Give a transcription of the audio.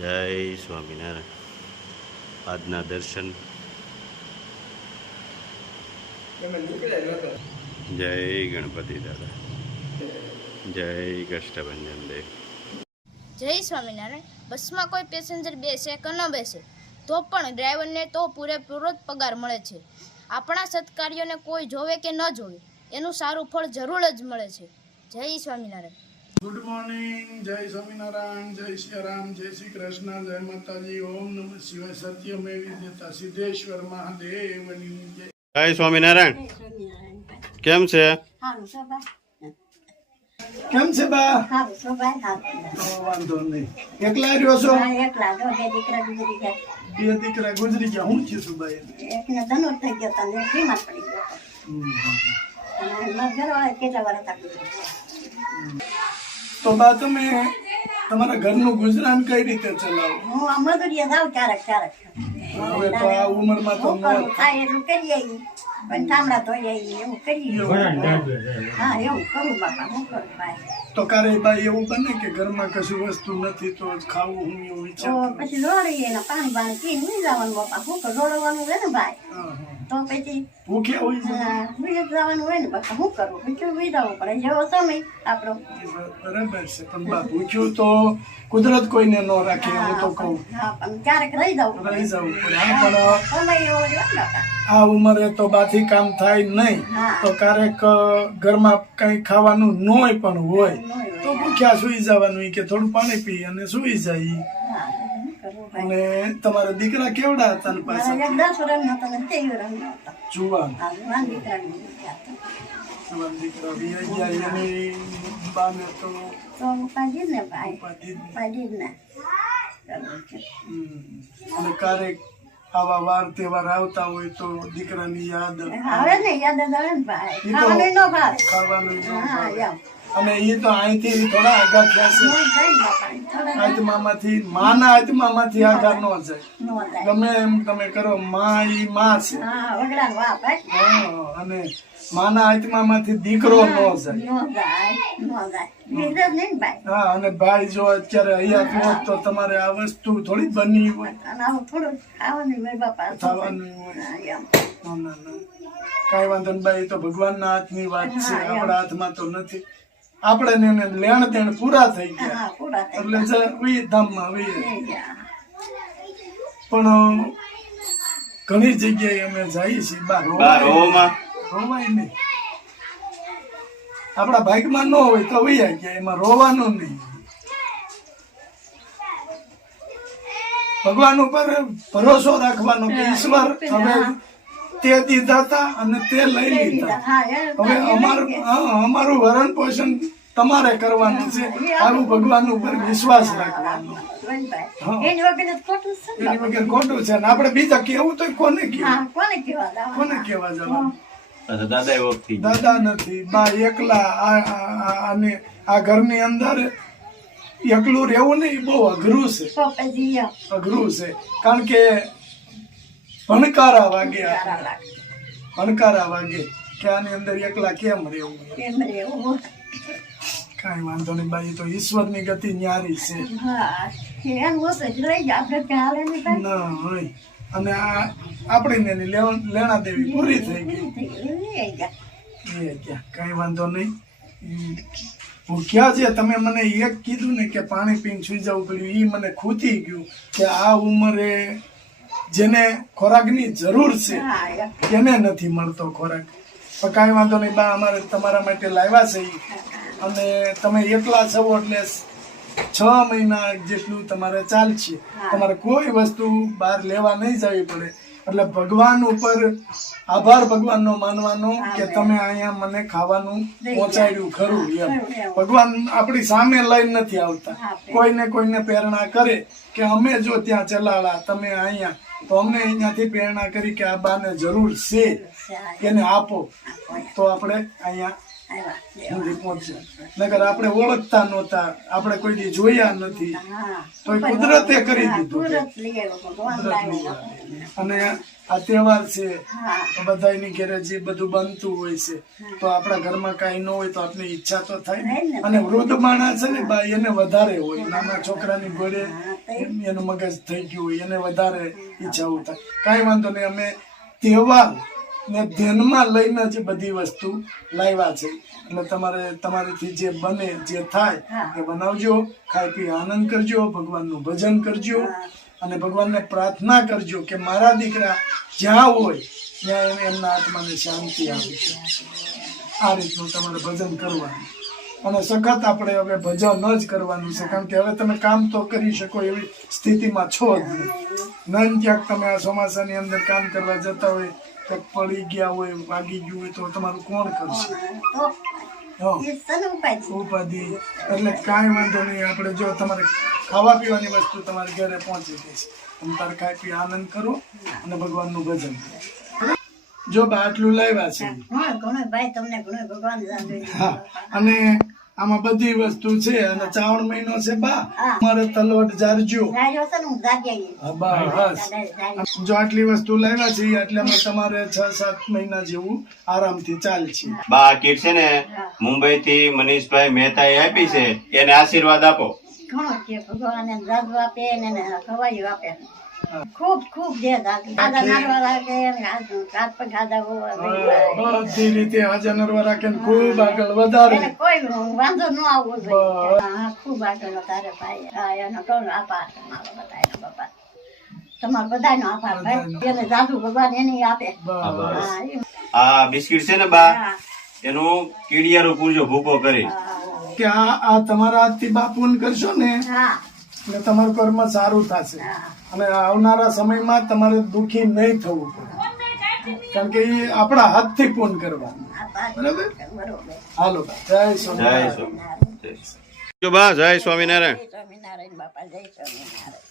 જય સ્વામિનારાયણ. આજના દર્શન. જય ગણપતિ દાદા. જય કષ્ટભંજન દેવ. જય સ્વામિનારાયણ. બસમાં કોઈ પેસેન્જર બેસે કે ન બેસે તો પણ ડ્રાઈવરને તો પૂરેપૂરો જ પગાર મળે છે. આપણા સત્કાર્યોને કોઈ જોવે કે ન જોવે એનું સારું ફળ જરૂર જ મળે છે. જય સ્વામિનારાયણ. Good morning. જય સ્વામિનારાયણ. જય શ્રી રામ. જય શ્રી કૃષ્ણ. જય માતાજી. ઓમ નમઃ શિવાય. સત્યમેવ જયતે. સિદ્ધેશ્વર મહાદેવની જય. જય સ્વામિનારાયણ. કેમ છે? કેમ છે બા? વાંધો નહીં. એકલા રહ્યો છો? બે દીકરા ગુજરી ગયા. હું થયું છું બા? તો બા તમે તમારા ઘરનું ગુજરાન કઈ રીતે ચલાવો? હવે તો આ ઉંમરમાં તો તો કારે ભાઈ એવું બને કે ઘરમાં કશું વસ્તુ નથી તો ખાવું હું એવું વિચાર પછી દોડીએ ને પાણી પાણી પીને નહીં જવાનું બાપા. શું કર દોડવાનું હોય ને ભાઈ તો પછી ભૂખ્યા હોય છે. જવાનું હોય ને બાપા. શું કરવું? બીજું વિધાવું પડે જેવો સમય આપણો. બરાબર છે. પણ બા ભૂખ્યું તો કુદરત કોઈને ન રાખે હું તો કહું. હા પણ ક્યારેક રહી જવું રહી જવું પડે. હા પણ સમય એવો રહ્યો ને બાપા. આ ઉંમરે તો બાથી કામ થાય નહીં તો ક્યારેક ઘરમાં કઈ ખાવાનું નોય પણ હોય તો ભૂખ્યા સુઈ જવાનું કે થોડું પાણી પી અને સુઈ જાય. અને તમારા દીકરા કેવડા હતા ને પાછા? 10 વર્ષનો હતો ને 13 વર્ષનો હતો. જુવાન. હા દીકરાની જુવાન દીકરા વિયા ગયા. એની બાને તો તો પાડી ને ભાઈ ઉપાધિ જ નહીં. પાડી ને. અને ક્યારેક આવા વાર તહેવાર આવતા હોય તો દીકરાની યાદ આવે ને યાદ જ આવે ને ભાઈ. ખાવાનું ન ભાવે. ખાવાનું ન હા ભાવે. એમ અને એ તો અહીંથી થોડા આગા થયા છે. આત્મામાંથી માના આત્મામાંથી આગળ ન જાય. ગમે એમ તમે કરો માં ઈ માં છે. હા, અને માના આત્મામાંથી દીકરો ન જાય. હા, અને ભાઈ જો અત્યારે અહીંયા હોત તો તમારે આ વસ્તુ થોડી બની હોય થવાનું હોય. ના. કાંઈ વાંધો નહીં ભાઈ. એ તો ભગવાનના હાથની વાત છે. આપણા હાથમાં તો નથી. આપણે એને લેણ દેણ પૂરા થઈ ગયા એટલે ધામમાં પણ ઘણી જગ્યાએ અમે જઈએ છીએ રોવાય નહીં. આપણા ભાગમાં ન હોય તો વૈયા ગયા. એમાં રોવાનું નહીં. ભગવાન ઉપર ભરોસો રાખવાનો કે ઈશ્વર હવે તે દીધા હતા અને તે લઈ લીધા. હવે અમારું ભરણ પોષણ તમારે કરવાનું છે. આવું ભગવાન ઉપર વિશ્વાસ રાખવાનો. એની વગર ખોટું છે. આપણે બીજા કેવું તો કોને કેવા જવાનું? દાદા નથી. બા એકલા. અને આ ઘરની અંદર એકલું રહેવું નહીં બહુ અઘરું છે. કારણ કે ભણકારા વાગે કે આની અંદર એકલા કેમ રહેવું? કઈ વાંધો નહીં બાઈ. તો ઈશ્વરની ગતિ ન્યારી છે. ના હોય. અને આપણી લેણા દેવી પૂરી થઈ ગઈ. કઈ વાંધો નહીં. ભૂખ્યા છે. તમે મને એક કીધું ને કે પાણી પીને સુઈ જવું પડ્યું. એ મને ખૂટી ગયું કે આ ઉંમરે જેને ખોરાકની જરૂર છે એને નથી મળતો ખોરાક. પણ કાંઈ વાંધો નહીં બા. અમારે તમારા માટે લાવ્યા છે. અને તમે એકલા છો એટલે 6 મહિના જેટલું તમારે ચાલશે. તમારે કોઈ વસ્તુ બહાર લેવા નહીં જવી પડે. એટલે ભગવાન ઉપર આભાર ભગવાનનો માનવાનો કે તમે અહીંયા મને ખાવાનું પહોંચાડ્યું ખરું. એમ ભગવાન આપણી સામે લઈને નથી આવતા. કોઈને પ્રેરણા કરે કે અમે જો ત્યાં ચલાડા તમે અહીંયા તો અમને અહીંયાથી પ્રેરણા કરી કે આ બાને જરૂર છે એને આપો તો આપણે અહીંયા આવ્યા સુધી પહોંચ્યા. નકર આપણે ઓળખતા નહોતા, આપણે કોઈ દી જોયા નથી, હા તો એ કુદરતે કરી દીધું. કુદરત લઈ આવ્યો ભગવાન લાવ્યો અને આ તહેવાર છે, હા તો બધાની ઘરે જે બધું બનતું હોય છે, તો આપણા ઘરમાં કાંઈ ન હોય તો આપની ઈચ્છા તો થાય ને. અને વૃદ્ધ માણસ છે ને બા, એને વધારે હોય, નાના છોકરાની ઘોડે એનું મગજ થઈ ગયું હોય, એને વધારે ઈચ્છાઓ થાય. કાંઈ વાંધો નહીં, અમે તહેવાર ને ધ્યાનમાં લઈને જે બધી વસ્તુ લાવ્યા છે, એટલે તમારે તમારીથી જે બને જે થાય એ બનાવજો, ખાઈ પી આનંદ કરજો, ભગવાનનું ભજન કરજો અને ભગવાનને પ્રાર્થના કરજો કે મારા દીકરા જ્યાં હોય ત્યાં એને એમના આત્માને શાંતિ આપે. આ રીતનું તમારે ભજન કરવાનું. અને સખત આપણે હવે ભજન જ કરવાનું છે, કારણ કે હવે તમે કામ તો કરી શકો એવી સ્થિતિમાં છો જ નહીં. નન ક્યાંક તમે આ ચોમાસાની અંદર કામ કરવા જતા હોય, ક્યાંક પડી ગયા હોય, વાગી ગયું હોય, તો તમારું કોણ કરશે? તો એ સન ઉપાય છે ઉપાધિ. એટલે કાંઈ વાંધો નહીં, આપણે જો તમારે ખાવા પીવાની વસ્તુ તમારે ઘરે પહોંચી ગઈ છે, તમે તારે ખાઈ પી આનંદ કરો અને ભગવાનનું ભજન કરો. જો બા આટલું લાવ્યા છે. ઘણો ભાઈ તમને ઘણો ભગવાન જાણવે હા, અને આમાં બધી વસ્તુ છે, અને શ્રાવણ મહિનો છે બા, તમારે તલવટ જારજો. રાજો છે ને હું જાગ્યા હા બસ, જો આટલી વસ્તુ લાવ્યા છે એટલામાં તમારે 6-7 મહિના જેવું આરામથી ચાલશે. બા આ કીટ છે ને મુંબઈ થી મનીષભાઈ મહેતાએ આપી છે, એને આશીર્વાદ આપો. ઘણો છે ભગવાન એને જાદુ આપે ને એને ખવાયું આપે ખૂબ ખૂબ જે દાદા નારવા રાખે હાથ પગ ગાદા હોવા બધી રીતે હાજર નરવા રાખે ને ખૂબ આગળ વધારે. એને કોઈ વાંધો ન આવવો જોઈએ. હા ખૂબ આગળ તારે ભાઈ. હા એનો ઘણો આભાર તમારો બધાનો બાપા, તમારો બધાનો આભાર ભાઈ. એને જાદુ ભગવાન એની આપે. હા આ બિસ્કિટ છે ને બા, એનું કીડિયારો પૂરજો ભૂકો કરી. કે આ તમારા હાથથી બાપુન કરશો ને હા એટલે તમારું કર્મ સારું થશે, અને આવનારા સમયમાં તમારે દુઃખી નહીં થવું પડે, કારણ કે એ આપણા હાથથી પૂન કરવાનું. બરાબર? બરોબર. હાલો બા, જય જય સ્વામિનારાયણ. સ્વામિનારાયણ. જો બા જય સ્વામિનારાયણ. જય સ્વામિનારાયણ બાપા, જય સ્વામિનારાયણ.